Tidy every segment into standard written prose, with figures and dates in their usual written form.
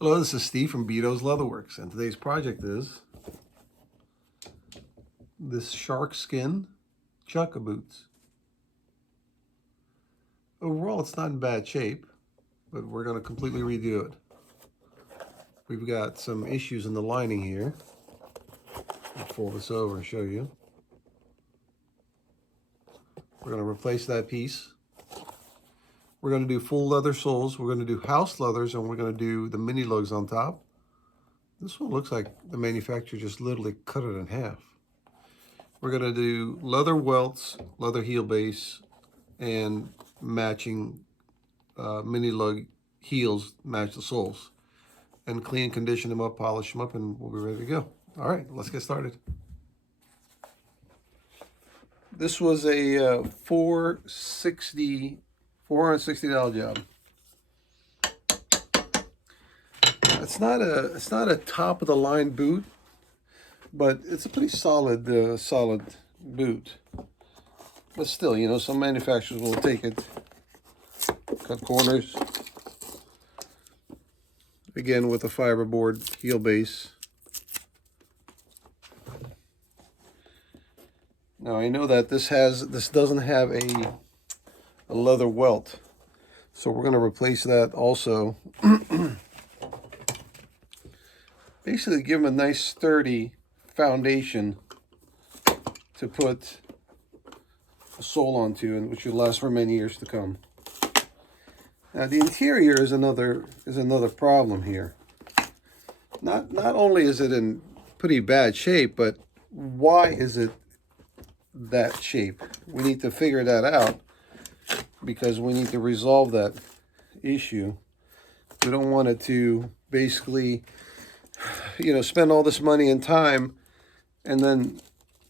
Hello, this is Steve from Beaute's Leatherworks, and today's project is this shark skin Chukka boots. Overall, it's not in bad shape, but we're going to completely redo it. We've got some issues in the lining here. I'll fold this over and show you. We're going to replace that piece. We're going to do full leather soles. We're going to do house leathers, and we're going to do the mini lugs on top. This one looks like the manufacturer just literally cut it in half. We're going to do leather welts, leather heel base, and matching mini lug heels match the soles. And clean, condition them up, polish them up, and we'll be ready to go. All right, let's get started. This was a $460 job. It's not a top of the line boot, but it's a pretty solid solid boot. But still, you know, some manufacturers will take it, cut corners. Again, with a fiberboard heel base. Now I know that this doesn't have a leather welt, so we're going to replace that also. Basically give them a nice sturdy foundation to put a sole onto, and which will last for many years to come. Now the interior is another problem here. Not only is it in pretty bad shape, but why is it that shape? We need to figure that out, because we need to resolve that issue. We don't want it to basically, you know, spend all this money and time and then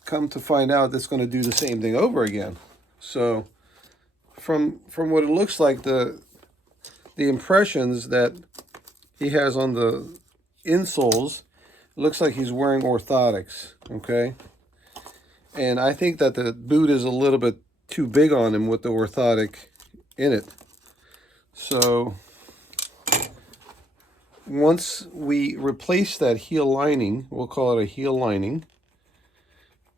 come to find out that's going to do the same thing over again. So from what it looks like, the impressions that he has on the insoles, it looks like he's wearing orthotics, okay? And I think that the boot is a little bit too big on him with the orthotic in it. So once we replace that heel lining, we'll call it a heel lining,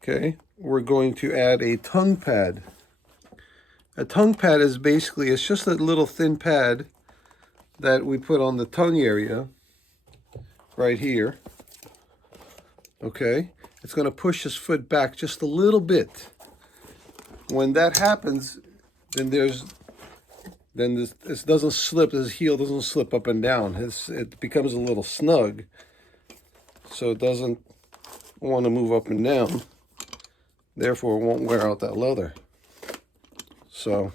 okay, we're going to add a tongue pad. A tongue pad is basically, it's just a little thin pad that we put on the tongue area right here, okay? It's going to push his foot back just a little bit. When that happens, then this doesn't slip, his heel doesn't slip up and down. It becomes a little snug, so it doesn't want to move up and down. Therefore, it won't wear out that leather. So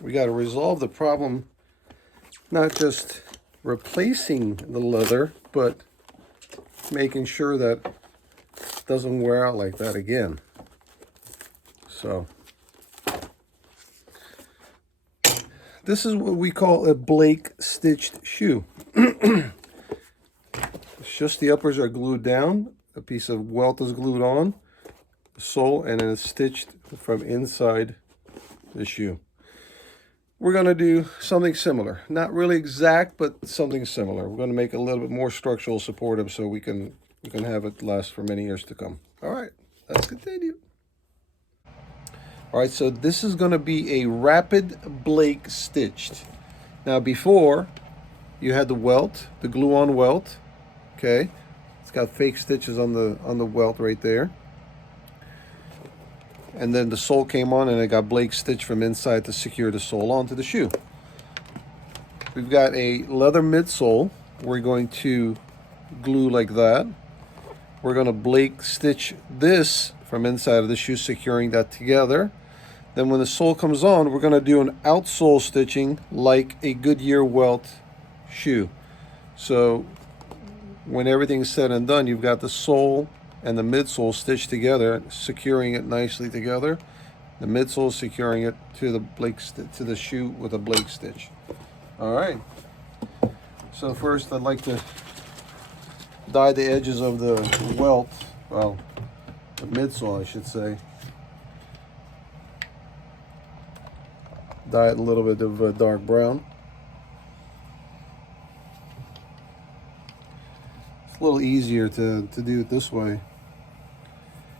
we got to resolve the problem, not just replacing the leather, but making sure that it doesn't wear out like that again. So this is what we call a Blake stitched shoe. It's just the uppers are glued down, a piece of welt is glued on the sole, and then it's stitched from inside the shoe. We're going to do something similar. Not really exact, but something similar. We're going to make it a little bit more structural supportive so we can have it last for many years to come. All right, let's continue. All right, so this is going to be a rapid Blake stitched. Now before, you had the welt, the glue-on welt, okay? It's got fake stitches on the welt right there. And then the sole came on and it got Blake stitched from inside to secure the sole onto the shoe. We've got a leather midsole. We're going to glue like that. We're going to Blake stitch this from inside of the shoe, securing that together. Then when the sole comes on, we're going to do an outsole stitching like a Goodyear welt shoe. So when everything's said and done, you've got the sole and the midsole stitched together, securing it nicely together. The midsole securing it to the shoe with a Blake stitch. All right. So first, I'd like to dye the edges of the welt, well, the midsole, I should say. Dye it a little bit of dark brown. It's a little easier to do it this way,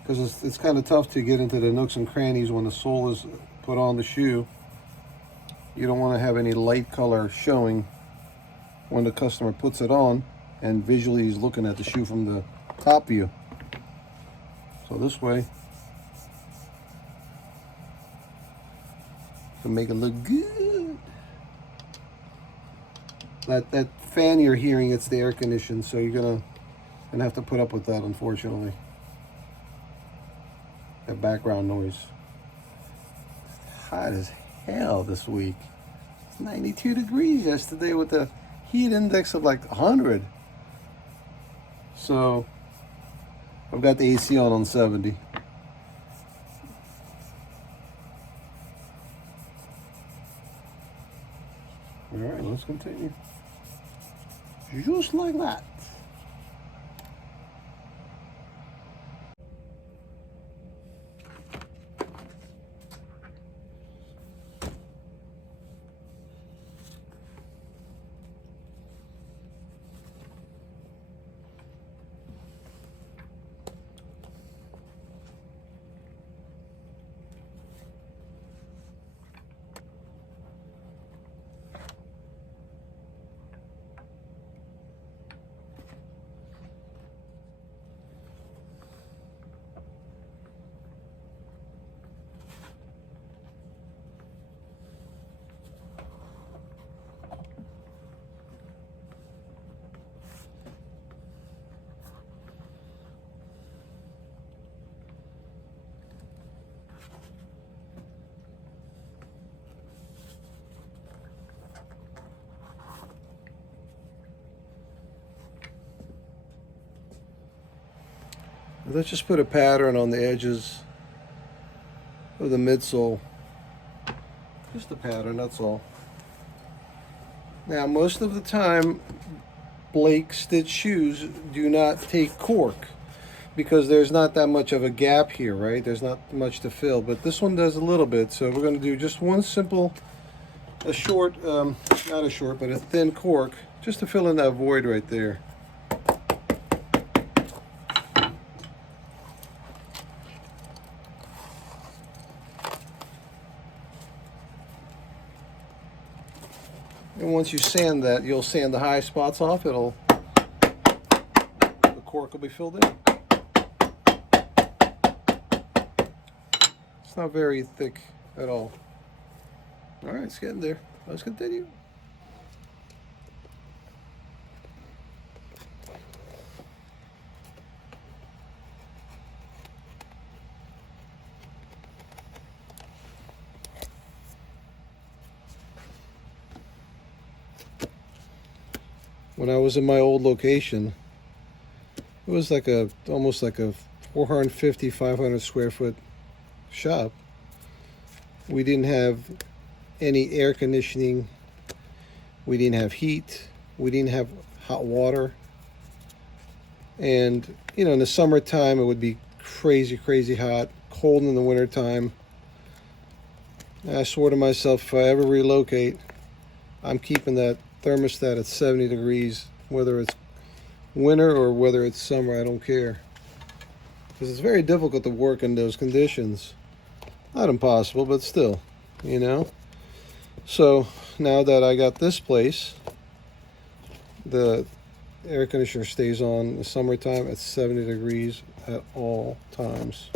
because it's kind of tough to get into the nooks and crannies when the sole is put on the shoe. You don't want to have any light color showing when the customer puts it on and visually he's looking at the shoe from the top view. So this way, to make it look good. That fan you're hearing, it's the air conditioning, so you're gonna have to put up with that, unfortunately. That background noise. It's hot as hell this week. It's 92 degrees yesterday with the heat index of like 100. So I've got the AC on 70. All right, let's continue. Just like that. Let's just put a pattern on the edges of the midsole. Just a pattern, that's all. Now, most of the time, Blake stitch shoes do not take cork because there's not that much of a gap here, right? There's not much to fill, but this one does a little bit. So we're going to do just one simple, a short, not a short, but a thin cork, just to fill in that void right there. And once you sand that, you'll sand the high spots off. The cork will be filled in. It's not very thick at all. All right, it's getting there. Let's continue. When I was in my old location, it was like almost like a 450, 500 square foot shop. We didn't have any air conditioning. We didn't have heat. We didn't have hot water. And, you know, in the summertime, it would be crazy, crazy hot, cold in the wintertime. And I swore to myself, if I ever relocate, I'm keeping that thermostat at 70 degrees, whether it's winter or whether it's summer, I don't care. Because it's very difficult to work in those conditions. Not impossible, but still, you know. So now that I got this place, the air conditioner stays on in the summertime at 70 degrees at all times.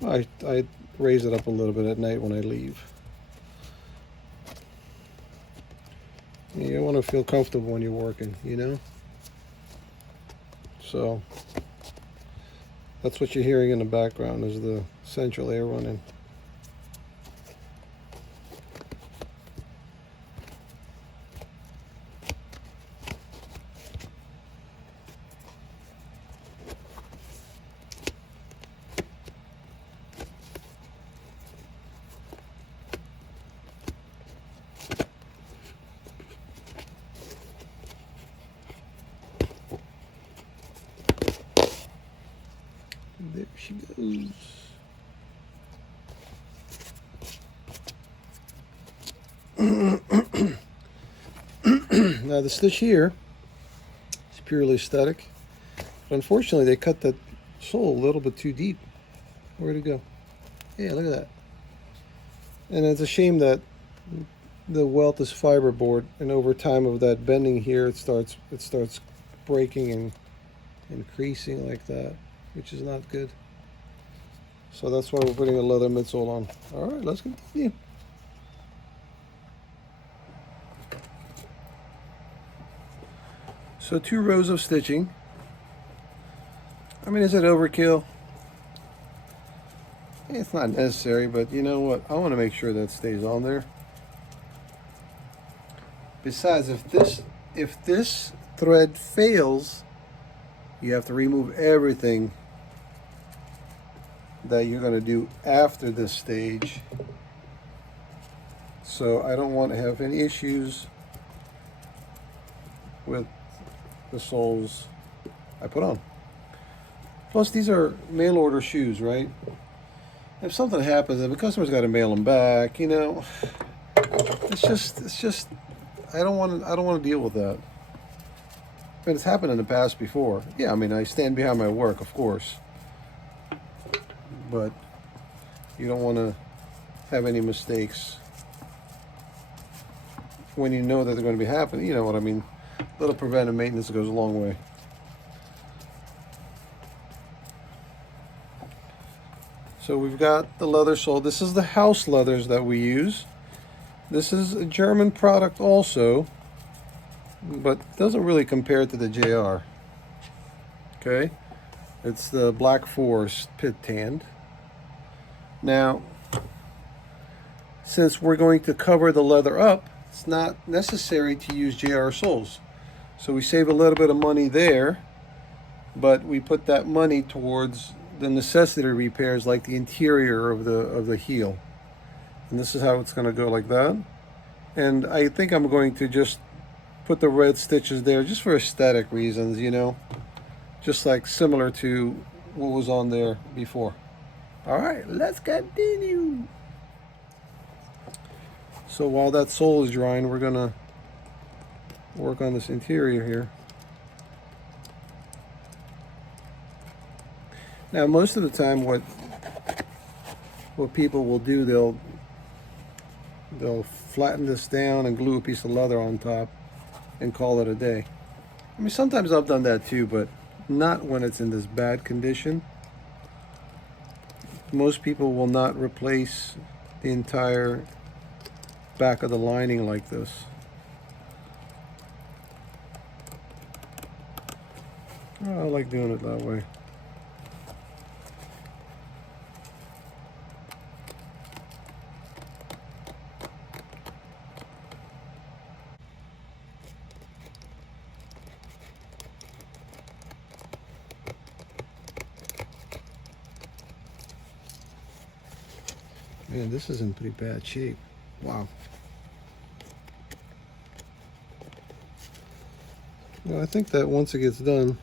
I raise it up a little bit at night when I leave. You want to feel comfortable when you're working, you know? So that's what you're hearing in the background is the central air running. There she goes. Now the stitch here is purely aesthetic. But unfortunately, they cut that sole a little bit too deep. Where'd it go? Yeah, look at that. And it's a shame that the welt is fiberboard, and over time of that bending here, it starts breaking and creasing like that, which is not good. So that's why we're putting a leather midsole on. All right, let's continue. So 2 rows of stitching. I mean, is it overkill? It's not necessary, but you know what? I want to make sure that stays on there. Besides, if this thread fails, you have to remove everything that you're going to do after this stage. So I don't want to have any issues with the soles I put on. Plus, these are mail order shoes, right? If something happens, then the customer's got to mail them back. You know, it's just. I don't want to deal with that. I mean, it's happened in the past before. Yeah, I mean, I stand behind my work, of course, but you don't want to have any mistakes when you know that they're going to be happening. You know what I mean? A little preventive maintenance goes a long way. So we've got the leather sole. This is the house leathers that we use. This is a German product also, but doesn't really compare to the JR. Okay, it's the Black Forest pit tanned. Now, since we're going to cover the leather up, it's not necessary to use JR soles. So we save a little bit of money there, but we put that money towards the necessity repairs, like the interior of the heel. And this is how it's going to go, like that. And I think I'm going to just put the red stitches there just for aesthetic reasons, you know, just like similar to what was on there before. All right, let's continue. So while that sole is drying, we're going to work on this interior here. Now, most of the time, what people will do, they'll flatten this down and glue a piece of leather on top and call it a day. I mean, sometimes I've done that too, but not when it's in this bad condition. Most people will not replace the entire back of the lining like this. Oh, I like doing it that way. Man, this is in pretty bad shape. Wow. Well, I think that once it gets done,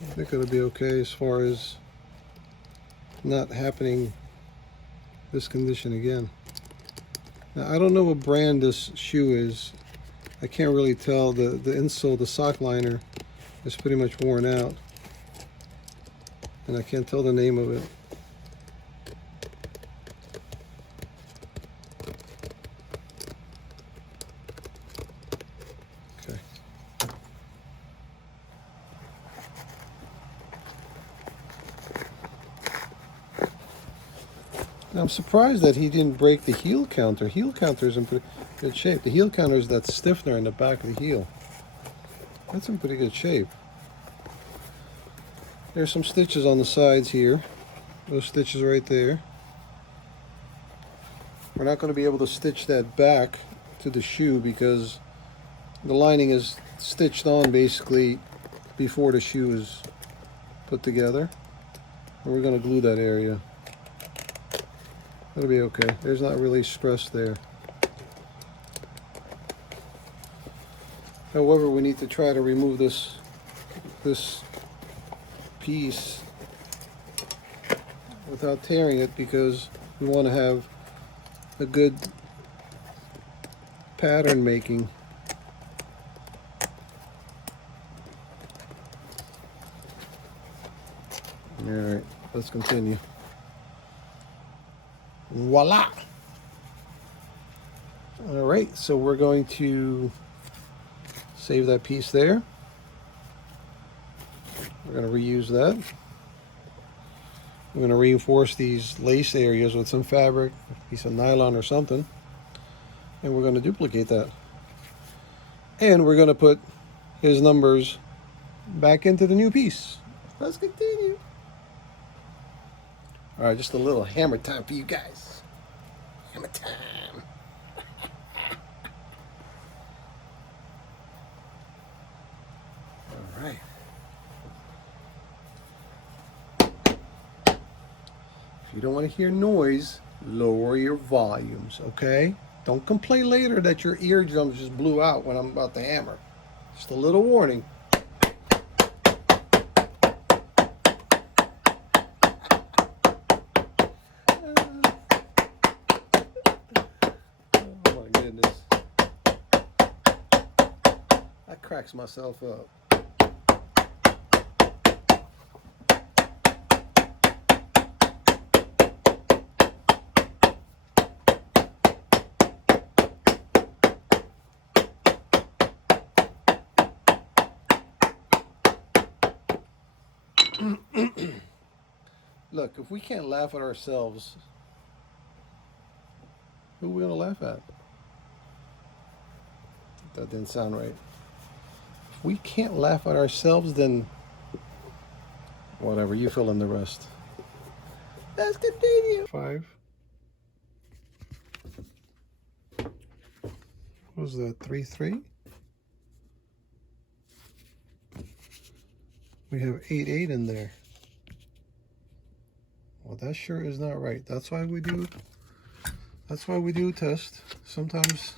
I think it'll be okay as far as not happening this condition again. Now, I don't know what brand this shoe is. I can't really tell. The insole, the sock liner, is pretty much worn out. And I can't tell the name of it. I'm surprised that he didn't break the heel counter. Heel counter's in pretty good shape. The heel counter is that stiffener in the back of the heel. That's in pretty good shape. There's some stitches on the sides here. Those stitches right there. We're not going to be able to stitch that back to the shoe because the lining is stitched on basically before the shoe is put together. And we're going to glue that area. That'll be okay. There's not really stress there. However, we need to try to remove this piece without tearing it because we want to have a good pattern making All right, let's continue. Voila! All right, so we're going to save that piece there. We're going to reuse that. We're going to reinforce these lace areas with some fabric, a piece of nylon or something. And we're going to duplicate that. And we're going to put his numbers back into the new piece. Let's continue. All right, just a little hammer time for you guys. Hammer time. All right. If you don't want to hear noise, lower your volumes, okay? Don't complain later that your eardrums just blew out when I'm about to hammer. Just a little warning. Oh my goodness. That cracks myself up. Look, if we can't laugh at ourselves, who are we going to laugh at? That didn't sound right. If we can't laugh at ourselves, then whatever, you fill in the rest. Let's continue. 5. What was that? 3, 3? We have 8, 8 in there. Well, that sure is not right. That's why we do a test. Sometimes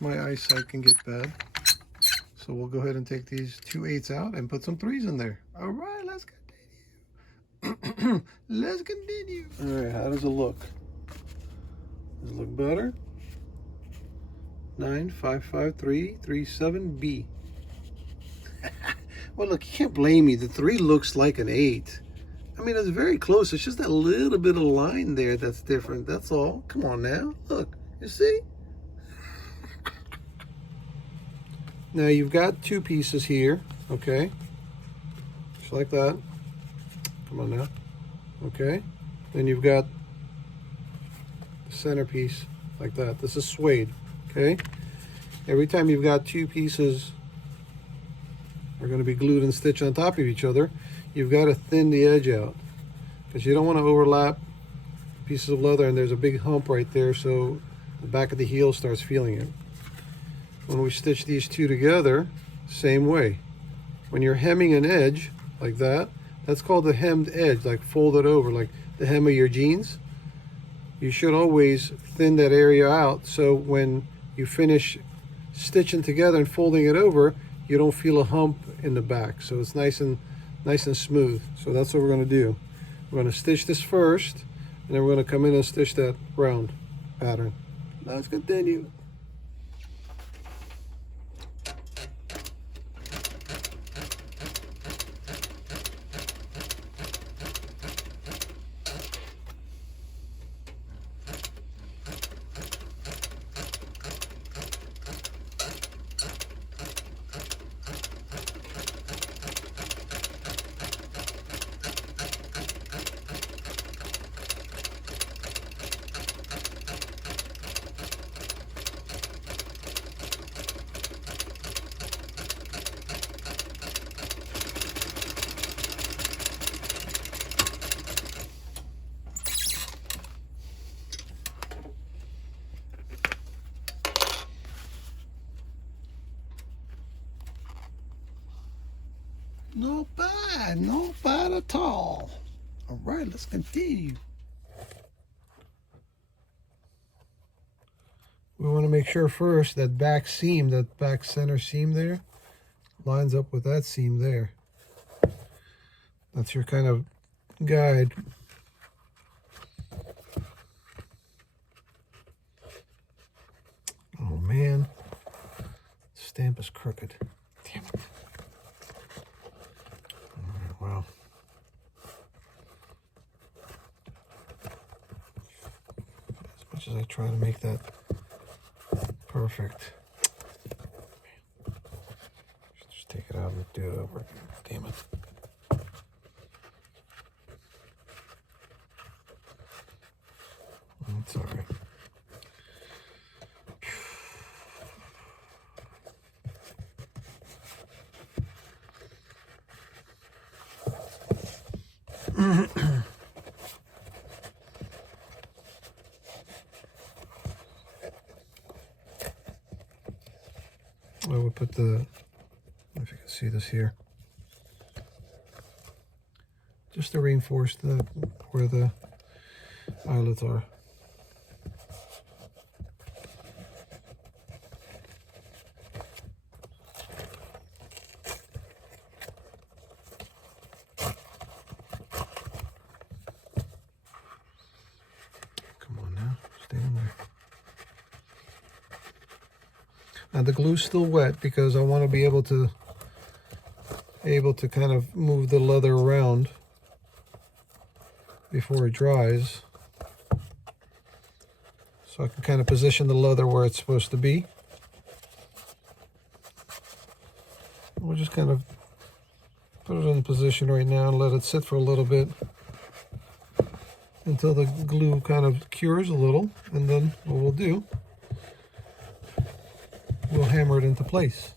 my eyesight can get bad. So we'll go ahead and take these 2 8s out and put some 3s in there. All right, let's continue. Let's continue. All right, how does it look? Does it look better? 9 5 5 3 3 7 B. Well, look, you can't blame me. The 3 looks like an 8. I mean, it's very close. It's just that little bit of line there that's different. That's all. Come on now. Look, you see? Now, you've got 2 pieces here, okay? Just like that. Come on now. Okay. Then you've got the centerpiece like that. This is suede, okay? Every time you've got 2 pieces are going to be glued and stitched on top of each other, you've got to thin the edge out because you don't want to overlap pieces of leather, and there's a big hump right there, so the back of the heel starts feeling it. When we stitch these 2 together, same way. When you're hemming an edge like that, that's called the hemmed edge, like folded over, like the hem of your jeans. You should always thin that area out so when you finish stitching together and folding it over, you don't feel a hump in the back, so it's nice and smooth. So that's what we're going to do. We're going to stitch this first, and then we're going to come in and stitch that round pattern. Let's continue. Not bad at all. All right, let's continue. We want to make sure first that back seam, that back center seam there, lines up with that seam there. That's your kind of guide. Oh man, the stamp is crooked. Damn it. Well, try to make that perfect. Just take it out and do it over again. Damn it. It's all right. I would put the, if you can see this here, just to reinforce the where the eyelets are. Come on now, stay in there. Now the glue's still wet because I want to be able to kind of move the leather around before it dries, so I can kind of position the leather where it's supposed to be. We'll just kind of put it in position right now and let it sit for a little bit until the glue kind of cures a little, and then what we'll do, we'll hammer it into place.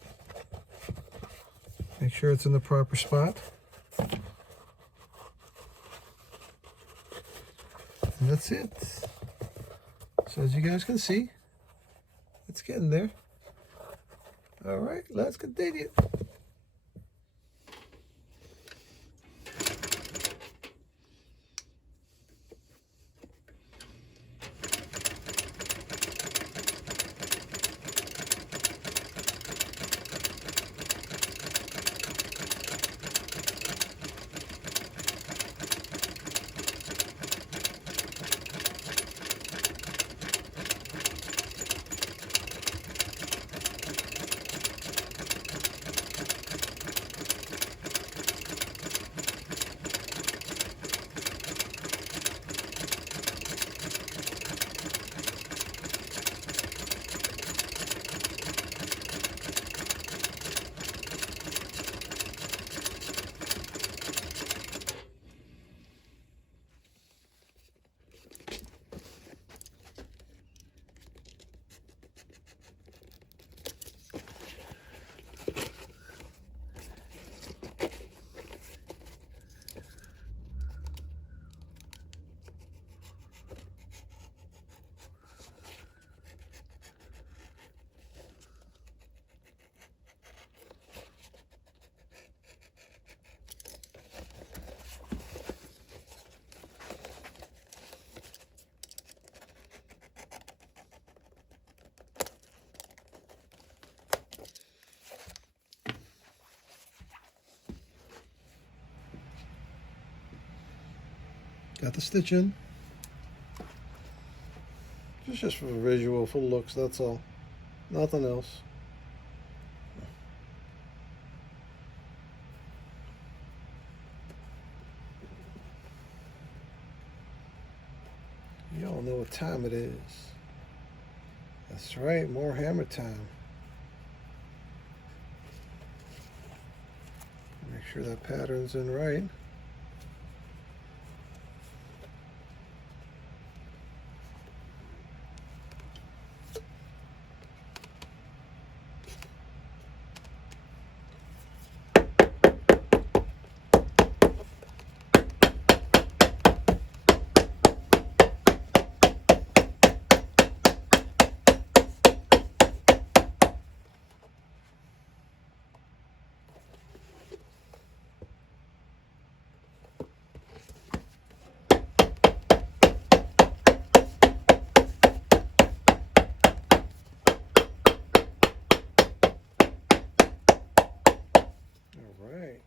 Make sure it's in the proper spot. And that's it. So as you guys can see, it's getting there. All right, let's continue. Got the stitch in. Just for visual, for looks, that's all. Nothing else. Y'all know what time it is. That's right, more hammer time. Make sure that pattern's in right.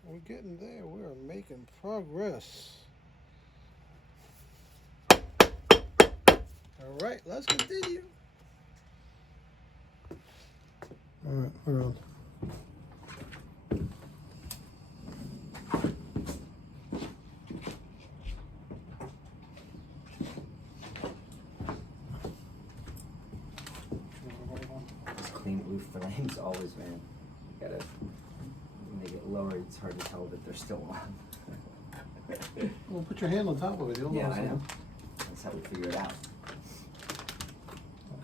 We're getting there. We are making progress. All right, let's continue. All right, we're on. clean blue flames always, man. You gotta, when they get lower, it's hard to tell that they're still on. Well, put your hand on top of it. You'll Yeah, know I know. something. That's how we figure it out.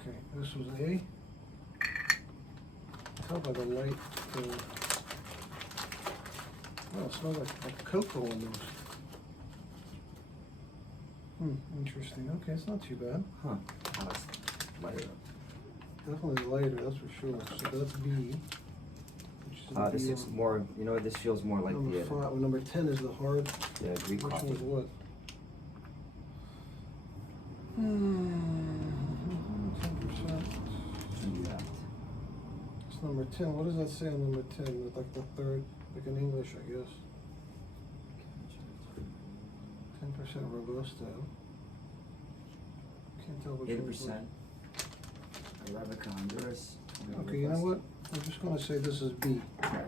Okay, this was A. Tell by the light. Oh, it smells like cocoa almost. Interesting. Okay, it's not too bad. Huh. Oh, it's lighter. Definitely lighter, that's for sure. So that's B. Which is This is more, you know, this feels more like number the, 5. Well, number 10 is the hard. the Greek Which coffee. one's what? 10%. Yeah. It's number 10. What does that say on number 10? It's like the third, like in English, I guess. 10% Robusto. Can't tell which one's what. 80%. Arabica Honduras. Okay, you know what? I'm just going to say this is B. Right.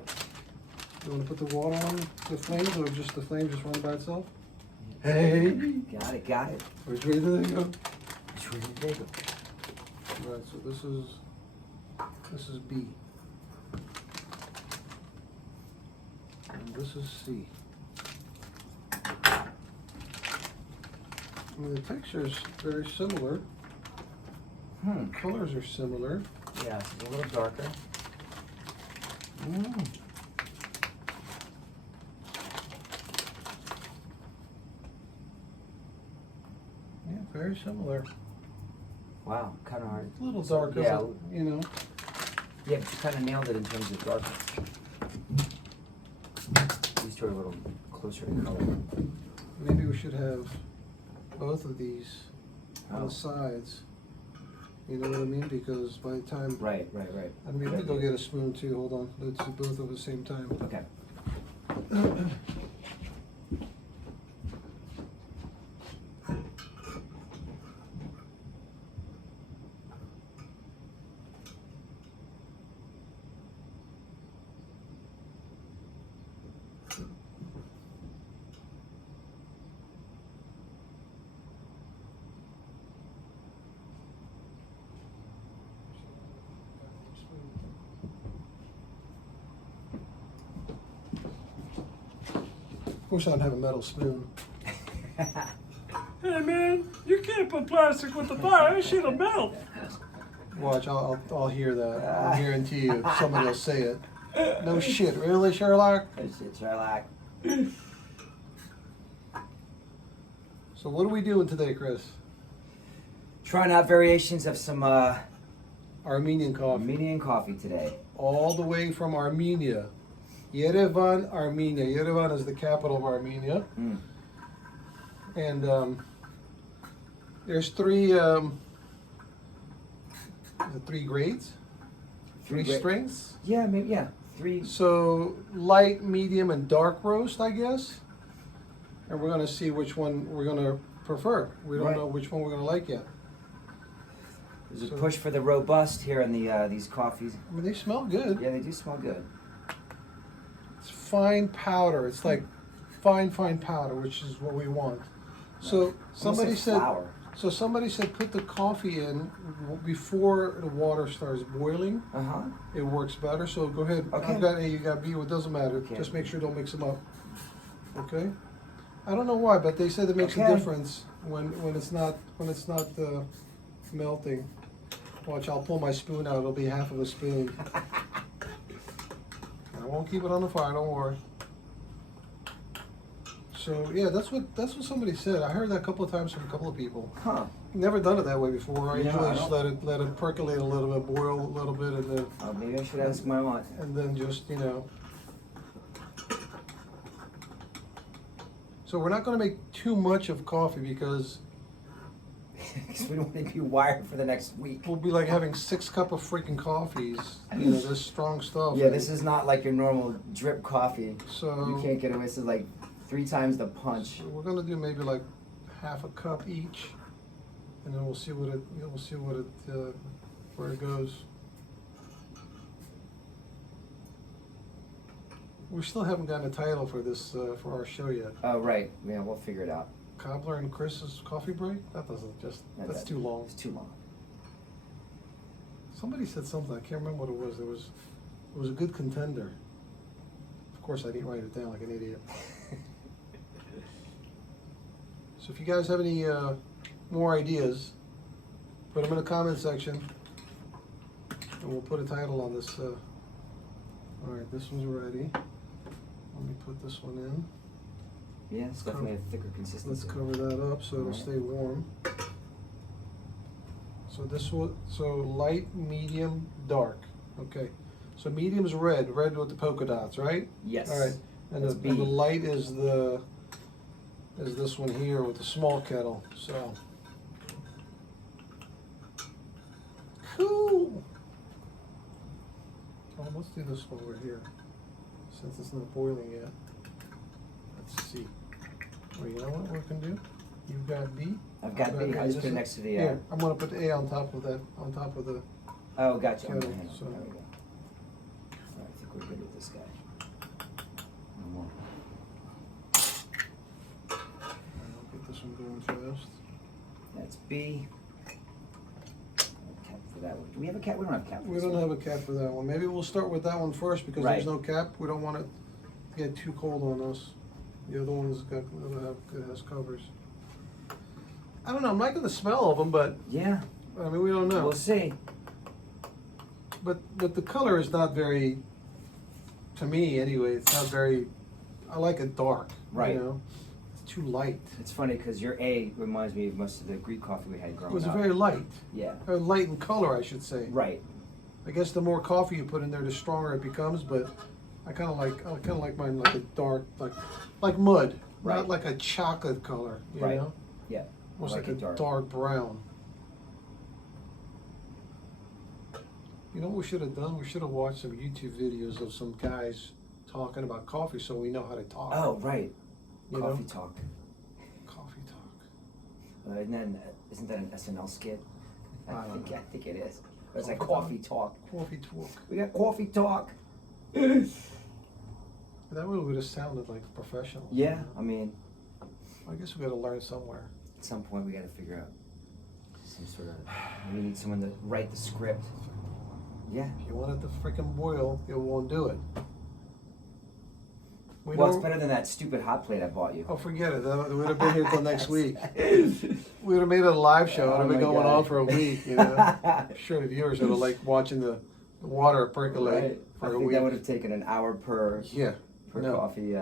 You want to put the water on the flames, or just the flame just run by itself? Hey! Got it, got it. Which way do they go? Which way did they go? Right, so this is B. And this is C. I mean, the texture is very similar. Colors are similar. Yeah, it's a little darker. Yeah, very similar. Wow, kind of hard. A little darker, Yeah. but, you know. Yeah, but you kind of nailed it in terms of darkness. These two are a little closer to color. Maybe we should have both of these on Oh. the sides. You know what I mean? Because by the time, Right. I mean, we could go get a spoon too. Hold on, let's do both at the same time. Okay. Of course, I don't have a metal spoon. Hey man, you can't put plastic with the fire, it shit'll melt. Watch, I'll hear that. I guarantee you, somebody will say it. No shit, really, Sherlock? That's it, Sherlock. So what are we doing today, Chris? Trying out variations of some Armenian coffee. Armenian coffee today. All the way from Armenia. Yerevan, Armenia. Yerevan is the capital of Armenia. And there's three grades? Three strengths? Yeah, maybe, yeah. 3. So light, medium, and dark roast, I guess. And we're gonna see which one we're gonna prefer. We don't Right. know which one we're gonna like yet. There's a So- push for the robust here in the these coffees. I mean, they smell good. Yeah, they do smell good. It's fine powder. It's like fine powder, which is what we want. So somebody Almost said. like flour. So somebody said put the coffee in before the water starts boiling. It works better. So go ahead. Okay. I've got A, you got B. It doesn't matter. Okay. Just make sure don't mix them up. Okay. I don't know why, but they said it makes a Okay. difference when it's not melting. Watch, I'll pull my spoon out. It'll be half of a spoon. I won't keep it on the fire. Don't worry. So yeah, that's what somebody said. I heard that a couple of times from a couple of people. Huh. Never done it that way before. I Yeah, usually I just don't- let it percolate a little bit, boil a little bit, and Maybe I should ask my aunt. then just So we're not going to make too much of coffee because Because we don't want to be wired for the next week. we'll be like having 6 cups of freaking coffees. This strong stuff. Yeah, this is not like your normal drip coffee. So You can't get away. This is like 3 times the punch. So we're gonna do maybe like half a cup each, and then we'll see where it goes. We still haven't gotten a title for this for our show yet. Oh, right. Yeah, we'll figure it out. Cobbler and Chris's coffee break? That's too long. It's too long. Somebody said something. I can't remember what it was. It was a good contender. Of course, I didn't write it down like an idiot. So if you guys have any more ideas, put them in the comment section, and we'll put a title on this. All right, this one's ready. Let me put this one in. Yeah, it's definitely a thicker consistency. Let's cover that up so it'll stay warm. So this one, so light, medium, dark. Okay. So medium's red with the polka dots, right? Yes. All right. And the light is this one here with the small kettle. So cool. Oh, let's do this one over here since it's not boiling yet. Let's see. Well, you know what we can do? You've got B. I've got B. I just put it next to the. Here, I'm gonna put the A on top of that. On top of the. Oh, gotcha. Kettle, Okay, so. there we go. All right, I think we're good with this guy. No more. I'll get this one going fast. That's B. Cap for that one. Do we have a cap? We don't have a cap. For We this don't one. have a cap for that one. Maybe we'll start with that one first because Right. there's no cap. We don't want it to get too cold on us. The other one's got it has covers. I don't know. I'm liking the smell of them, but Yeah. I mean we don't know. We'll see. But the color is not very. To me, anyway, it's not very. I like it dark. Right. You know, it's too light. It's funny because your A reminds me of most of the Greek coffee we had growing It was up. very light. Yeah. Light in color, I should say. Right. I guess the more coffee you put in there, the stronger it becomes. But I kind of like mine like a dark, like mud, Right. not like a chocolate color. You Right. know, Yeah. almost I like it a dark brown. You know what we should have done? We should have watched some YouTube videos of some guys talking about coffee, so we know how to talk. Oh, right. You Coffee know? talk. Coffee talk. Isn't that an SNL skit? I I don't think it is. It's like Coffee coffee talk. Coffee talk. We got coffee talk. That would have sounded like professional. Yeah, I mean, I guess we got to learn somewhere. at some point we got to figure out some sort of. We need someone to write the script. Yeah. If you want it to freaking boil, it won't do it. Well, it's better than that stupid hot plate I bought you. Oh, forget it. That would have been here till next week. We would have made it a live show. It would have been going on for a week, you know. I'm sure the viewers would have liked watching the water percolate Right. for I a think week. that would have taken an hour per Yeah. No. coffee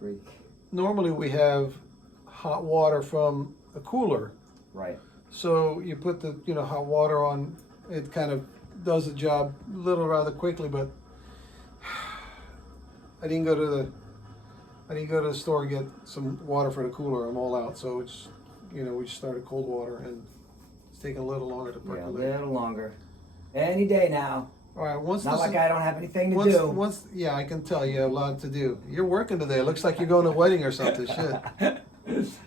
break. Normally we have hot water from a cooler. Right. So you put the hot water on. It kind of does the job a little rather quickly, but I didn't go to the store to get some water for the cooler. I'm all out, so it's we just started cold water and it's taking a little longer to Yeah, a percolate. little longer. Any day now. All right, once Not this like is- I don't have anything to once, do. once yeah, I can tell you have a lot to do. You're working today. It looks like you're going to a wedding or something. Shit.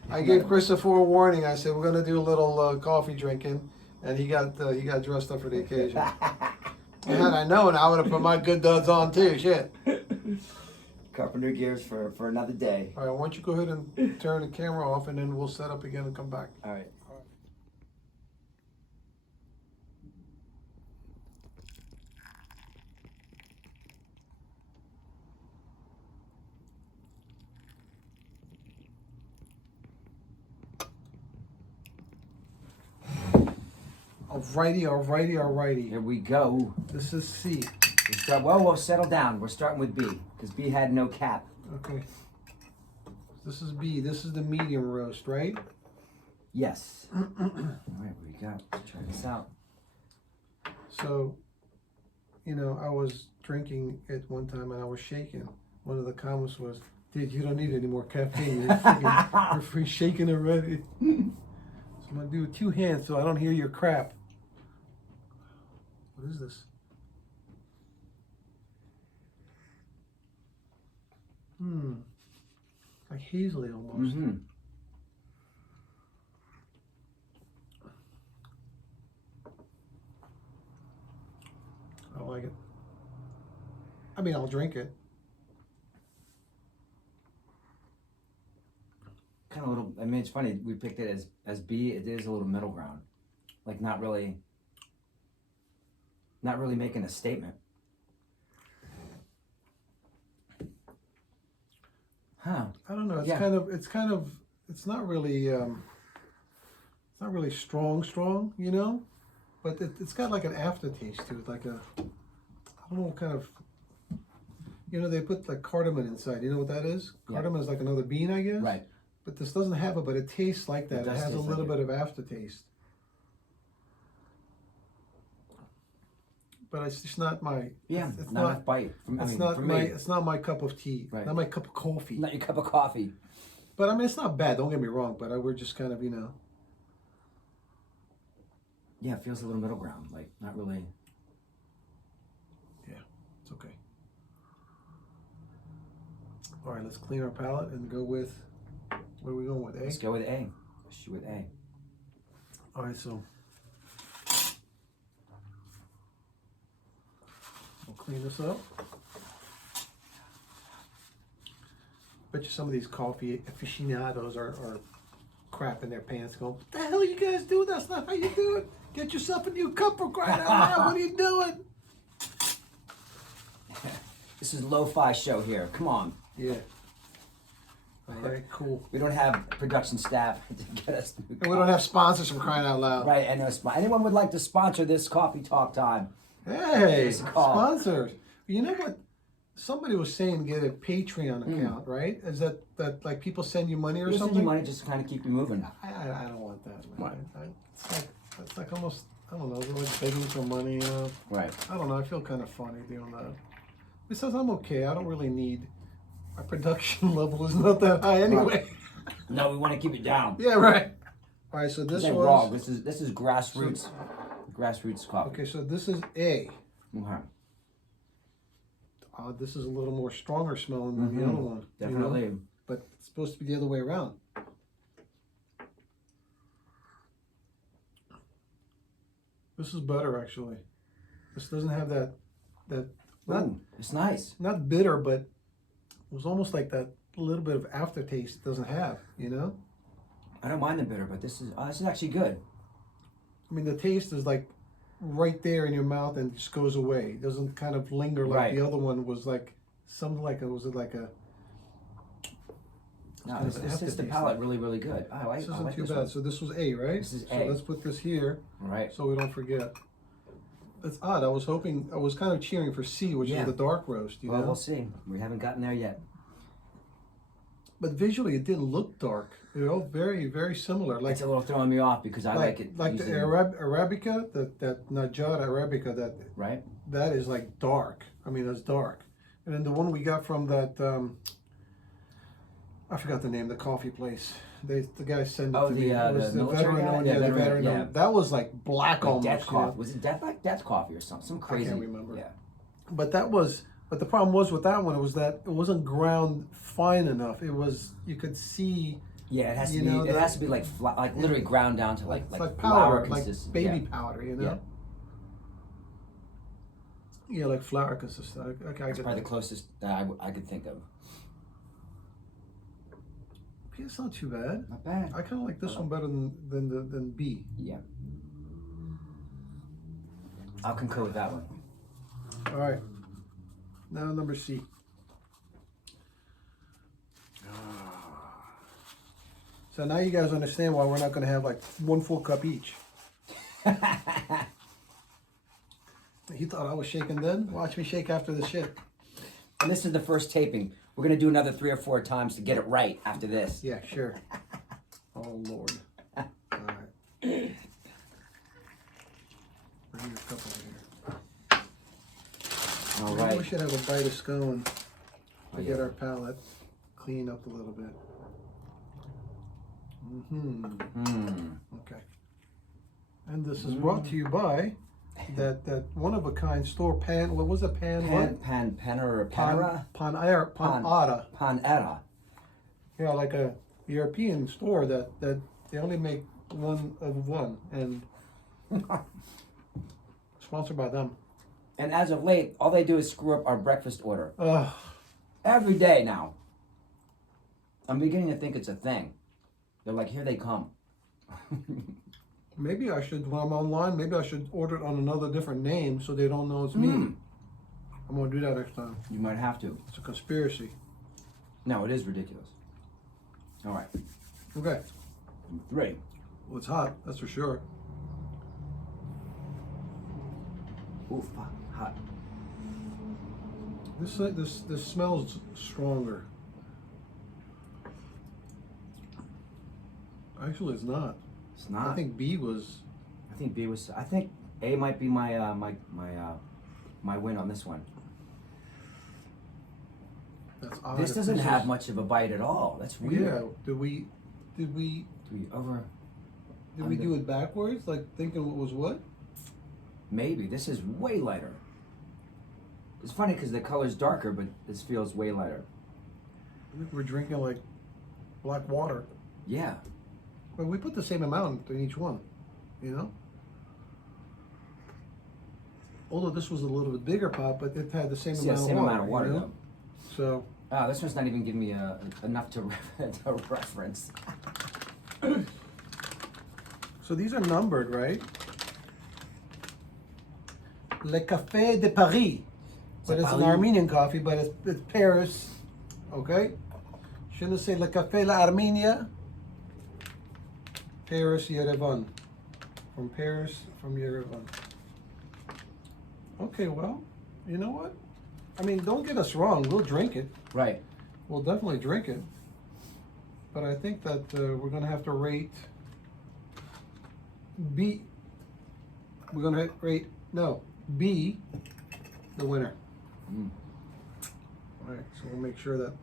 I gave Chris a forewarning. I said we're going to do a little coffee drinking, and he got dressed up for the occasion. And had I known, I would have put my good duds on too. Shit. Carpenter gears for another day. All right, why don't you go ahead and turn the camera off, and then we'll set up again and come back. All right. Alrighty. Here we go. This is C. We start. Whoa, settle down. We're starting with B because B had no cap. Okay. This is B. This is the medium roast, right? Yes. All right, we go. Let's try this out. So, I was drinking it one time and I was shaking. One of the comments was, "Dude, you don't need any more caffeine. You're free shaking already." So I'm gonna do it with 2 hands so I don't hear your crap. What is this? Like Hazley almost. Mm-hmm. I don't like it. I mean, I'll drink it. Kind of a little. I mean, it's funny. We picked it as B. It is a little middle ground, like not really Not really making a statement. Huh. I don't know. It's Yeah. it's not really strong, you know, but it's got like an aftertaste to it, like a, I don't know what kind of, you know, they put like cardamom inside. You know what that is? Yeah. Cardamom is like another bean, I guess. Right. But this doesn't have it, but it tastes like that. It does has a taste little like bit of aftertaste. But it's just not my. Yeah, it's not enough bite. It's not my cup of tea. Right. Not my cup of coffee. Not your cup of coffee. But I mean, it's not bad. Don't get me wrong. But we're just kind of, you know. Yeah, it feels a little middle ground. Like, not really. Yeah, it's okay. All right, let's clean our palette and go with. What are we going with? A. Let's go with A. Let's shoot with A. All right, so we'll clean this up. Bet you some of these coffee aficionados are crapping their pants going, what the hell you guys do? That's not how you do it. Get yourself a new cup for crying out loud. What are you doing? This is lo-fi show here. Come on. Yeah. All right, cool. We don't have production staff to get us. And we don't have sponsors from crying out loud. Right, and anyone would like to sponsor this coffee talk time? Hey, Give us a call. sponsors. You know what? Somebody was saying get a Patreon account, right? Is that like people send you money or We'll send something? you money just to kind of keep you moving. I don't want that, man. Why? It's like almost, I don't know, it's like begging for money, you know? Right. I don't know, I feel kind of funny doing that. Besides, I'm okay. I don't really need, my production level is not that high anyway. No, we want to keep it down. Yeah, right. All right, so this This ain't was, raw. This is grassroots. Grassroots coffee. okay, so this is A. Okay. This is a little more stronger smelling than the other one. you know? Definitely. But it's supposed to be the other way around. This is better, actually. This doesn't have that not, Ooh, it's nice. not bitter, but it was almost like that little bit of aftertaste it doesn't have, you know? I don't mind the bitter, but this is actually good. I mean, the taste is like right there in your mouth and just goes away. It doesn't kind of linger like Right. the other one was like, something like, was it like a, No, kind this of hits the aftertaste. palate really, really good. I this isn't like too this bad. one. So this was A, right? This is So A. let's put this here All right. so we don't forget. That's odd. I was kind of cheering for C, which Yeah. is the dark roast, you Well, know? we'll see. We haven't gotten there yet. But visually, it didn't look dark. You know, very, very similar. Like It's a little throwing me off because I like it. like the using- Arabica, that Najad Arabica, Right? that is like dark. I mean, that's dark. And then the one we got from that, I forgot the name, the coffee place. The guy sent it Oh, to me. the It was the military veteran guy? one, Yeah, yeah, the veteran, veteran yeah. one. That was like black Like almost. death you know? coffee. Was it death coffee or something? Some crazy. remember. Yeah. But the problem was with that one, it was that it wasn't ground fine enough. It was, you could see, Yeah, it has to You be. know, It that- has to be like like literally ground down to it's like like flour powder, like consistency. baby Yeah. powder, you know? Yeah. Yeah, like flour consistent. Okay, I That's get probably that. the closest that I could think of. Okay, it's not too bad. Not bad. I kind of like this one better than B. Yeah. I'll concur with that one. All right. Now number C. So now you guys understand why we're not going to have like one full cup each. He thought I was shaking then. Watch me shake after the shit. And this is the first taping. We're gonna do another 3 or 4 times to get it right after this. Yeah, sure. Oh Lord. All right. Bring your cup over here. All Maybe we right. should have a bite of scone to Oh, get yeah. our palate cleaned up a little bit. Okay. And this is brought to you by that one of a kind store, Pan. What was it? Panera. Panera. Yeah, like a European store that they only make one of one, and sponsored by them. And as of late, all they do is screw up our breakfast order. Ugh. Every day now. I'm beginning to think it's a thing. They're like, here they come. Maybe I should, when I'm online, maybe I should order it on another different name so they don't know it's me. I'm gonna do that next time. You might have to. It's a conspiracy. No, it is ridiculous. All right. Okay. Number 3. Well, it's hot, that's for sure. Ooh, fuck, hot. This smells stronger. Actually, it's not. It's not. I think B was. I think B was. I think A might be my my win on this one. That's odd. This doesn't have much of a bite at all. That's weird. Yeah. Did we Do we over? Did we do it backwards? Like thinking what was what? Maybe this is way lighter. It's funny because the color's darker, but this feels way lighter. I think we're drinking like black water. Yeah. But we put the same amount in each one, you know? Although this was a little bit bigger pot, but it had the same amount of water. Amount of water. You know? Though. So. Oh, this one's not even giving me enough to reference. So these are numbered, right? Le Café de Paris. But it's an Armenian coffee, but it's Paris. Okay? Shouldn't say Le Café La Armenia. Paris, Yerevan. From Paris, from Yerevan. Okay, well, you know what? I mean, don't get us wrong. We'll drink it. Right. We'll definitely drink it. But I think that we're going to have to rate B. We're going to rate, no, B, the winner. All right, so we'll make sure that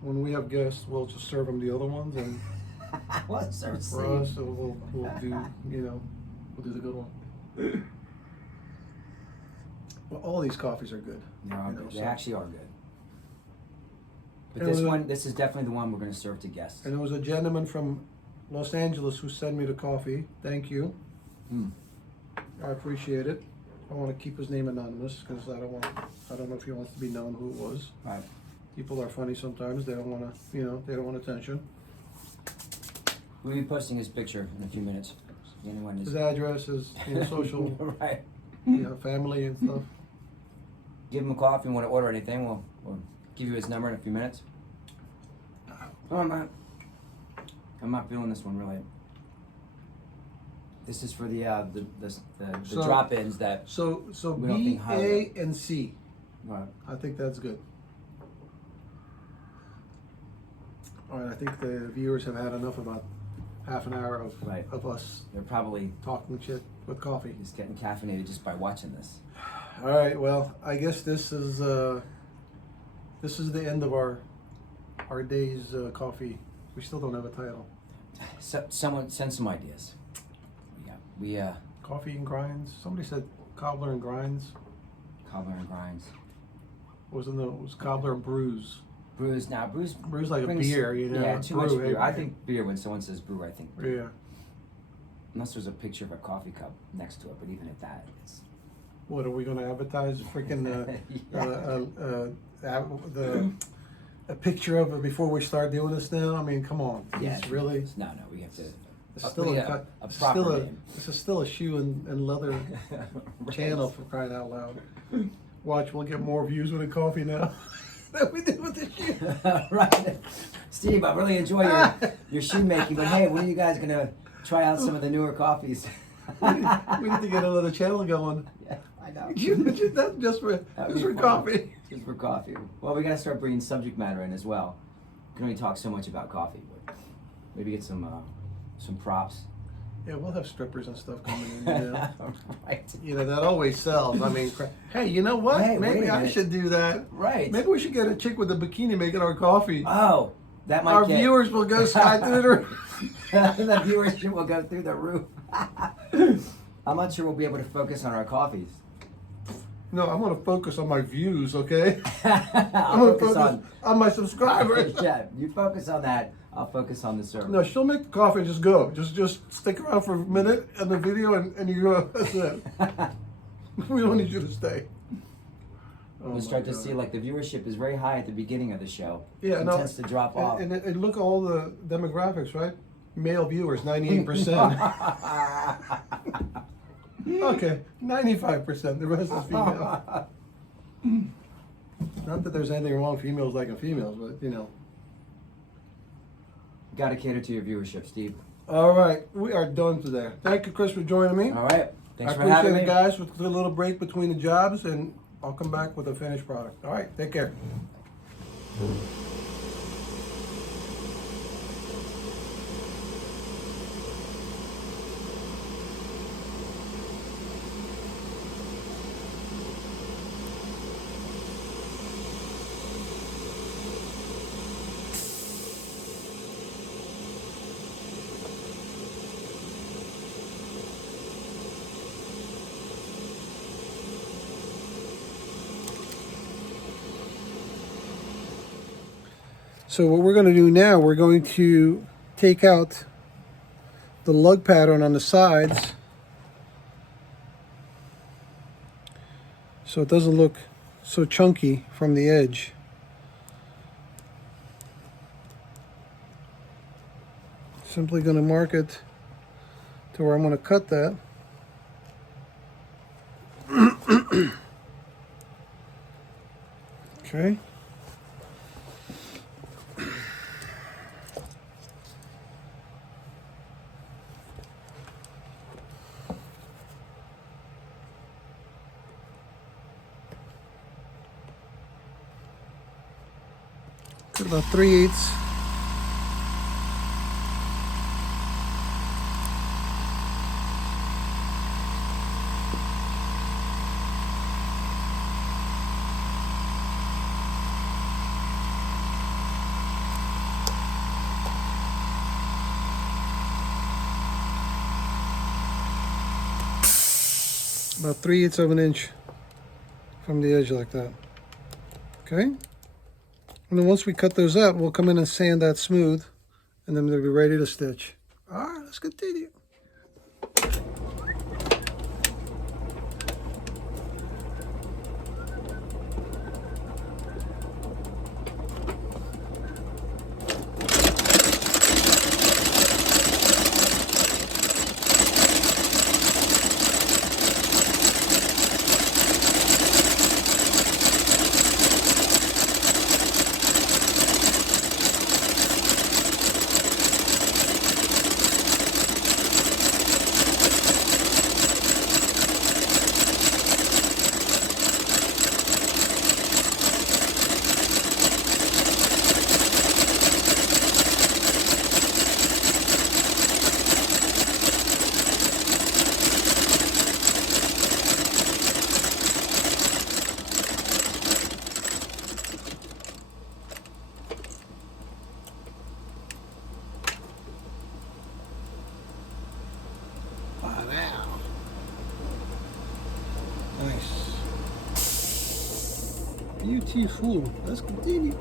when we have guests, we'll just serve them the other ones, and What's our for us, so we'll do, you know, we'll do the good one. Well, all these coffees are good. They are you know, good. so- They actually are good. But And this was it- one, this is definitely the one we're going to serve to guests. And there was a gentleman from Los Angeles who sent me the coffee. Thank you. I appreciate it. I want to keep his name anonymous because I don't know if he wants to be known who it was. Right. People are funny sometimes. They don't want to, you know, they don't want attention. We'll be posting his picture in a few minutes. Anyone is His address, his social, right. you know, family and stuff. Give him a call if you want to order anything. We'll give you his number in a few minutes. Oh, I'm not feeling this one really. This is for the So- drop-ins that. So We don't B, think highly A, and C. Right. I think that's good. All right, I think the viewers have had enough about half an hour of us They're probably talking shit with coffee. just getting caffeinated just by watching this. All right, well, I guess this is the end of our day's coffee. We still don't have a title. So, someone send some ideas. We Coffee and grinds. Somebody said cobbler and grinds. cobbler and grinds. It was cobbler and brews. Brews now. Brews Brews like a beer, you know. Yeah, too much brew, beer. eh? I think beer. When someone says brew, I think brew. Yeah. Unless there's a picture of a coffee cup next to it, but even at that, it's. What are we going to advertise? Freaking a picture of it before we start doing this now? I mean, come on. Yeah, It's really. No, we have to. It's still a proper name. This is still a shoe and leather channel for crying out loud. Watch, we'll get more views with a coffee now than we did with the shoe. Right, Steve. I really enjoy your shoe making, but hey, when are you guys gonna try out some of the newer coffees? We need to get another channel going. Yeah, I know. That's just for That would be fun. coffee. Just for coffee. Well, we gotta start bringing subject matter in as well. We can only talk so much about coffee, but maybe get some props. Yeah, we'll have strippers and stuff coming in. You know, Right. you know that always sells. I mean, hey, you know what? Hey, wait Maybe a I minute. should do that. Right. Maybe we should get a chick with a bikini making our coffee. Oh, that might Our get... viewers will go sky through the roof. The viewership will go through the roof. I'm not sure we'll be able to focus on our coffees. No, I'm going to focus on my views, okay? I'll I'm going to focus focus on my subscribers. Yeah, you focus on that. I'll focus on the service. No, she'll make the coffee and just go. Just stick around for a minute in the video and you go, that's it. We don't need you to stay. Oh You my start to God. see like the viewership is very high at the beginning of the show. Yeah, It no, tends to drop off. And look at all the demographics, right? male viewers, 98%. Okay, 95%. The rest is female. Not that there's anything wrong with females liking females, but you know. Gotta cater to your viewership, Steve. All right, we are done today. Thank you, Chris, for joining me. All right. Thanks I for having appreciate me. it, guys, with a little break between the jobs, and I'll come back with a finished product. All right, take care. So what we're going to do now, we're going to take out the lug pattern on the sides so it doesn't look so chunky from the edge. Simply going to mark it to where I'm going to cut that. Okay. About 3/8. About 3/8 of an inch from the edge like that. Okay. And then once we cut those out, we'll come in and sand that smooth, and then they'll be ready to stitch. All right, let's continue. Beautiful. Let's continue.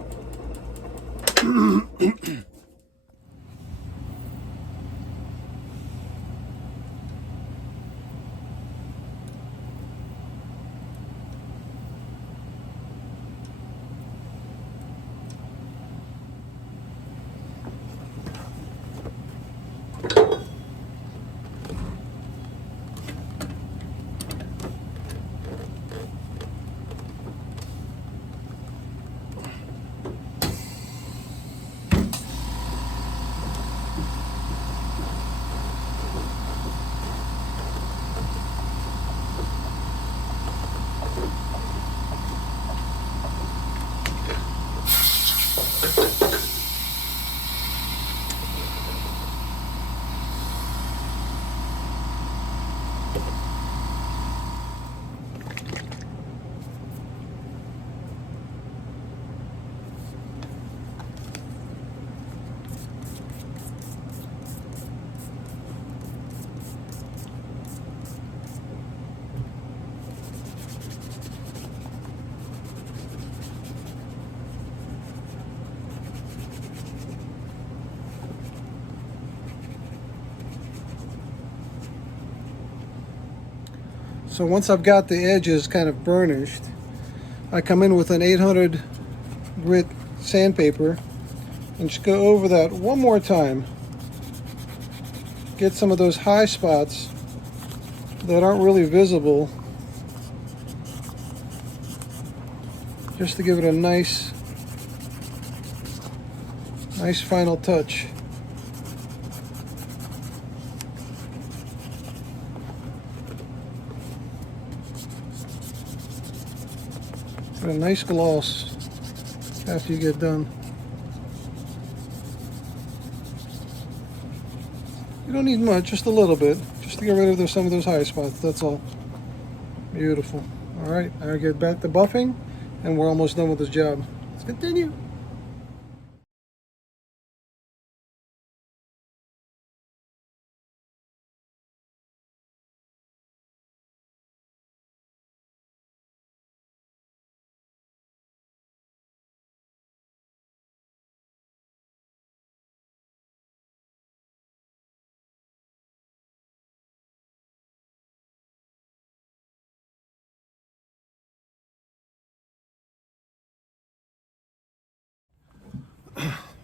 So once I've got the edges kind of burnished, I come in with an 800 grit sandpaper and just go over that one more time get some of those high spots that aren't really visible, just to give it a nice final touch. Get a nice gloss after you get done. You don't need much, just a little bit, just to get rid of some of those high spots, that's all. Beautiful. All right, I'll get back to buffing, and we're almost done with this job. Let's continue.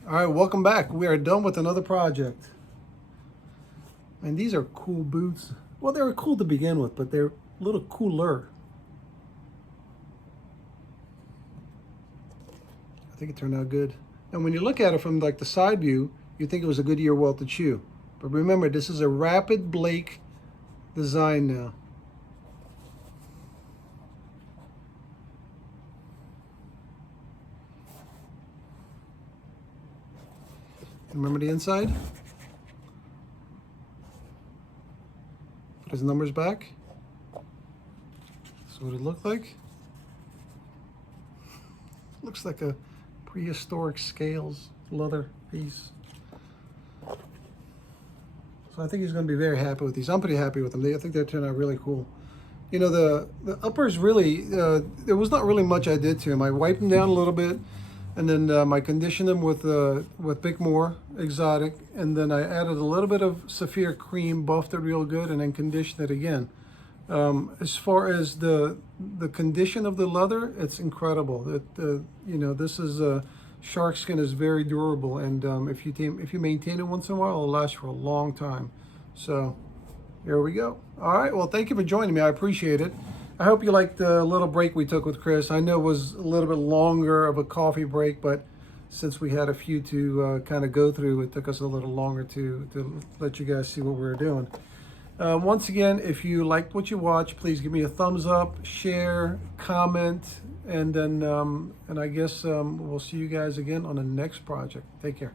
All right, welcome back. We are done with another project. And these are cool boots. Well, they were cool to begin with, but they're a little cooler. I think it turned out good. And when you look at it from like the side view, you think it was a Goodyear welted shoe. But remember, this is a Rapid Blake design now. Remember the inside? Put his numbers back. That's what it looked like. Looks like a prehistoric scales leather piece. So I think he's going to be very happy with these. I'm pretty happy with them. I think they turned out really cool. You know, the uppers really, there was not really much I did to them. I wiped them down a little bit, and then I conditioned them with Bick Exotic, and then I added a little bit of Saphir Creme, buffed it real good, and then conditioned it again. As far as the condition of the leather, it's incredible. You know, this is shark skin is very durable, and if you maintain it once in a while, it'll last for a long time. So here we go. All right, well, thank you for joining me. I appreciate it. I hope you liked the little break we took with Chris. I know it was a little bit longer of a coffee break, but since we had a few to kind of go through, it took us a little longer to let you guys see what we were doing. Once again, if you liked what you watched, please give me a thumbs up, share, comment, and then and I guess we'll see you guys again on the next project. Take care.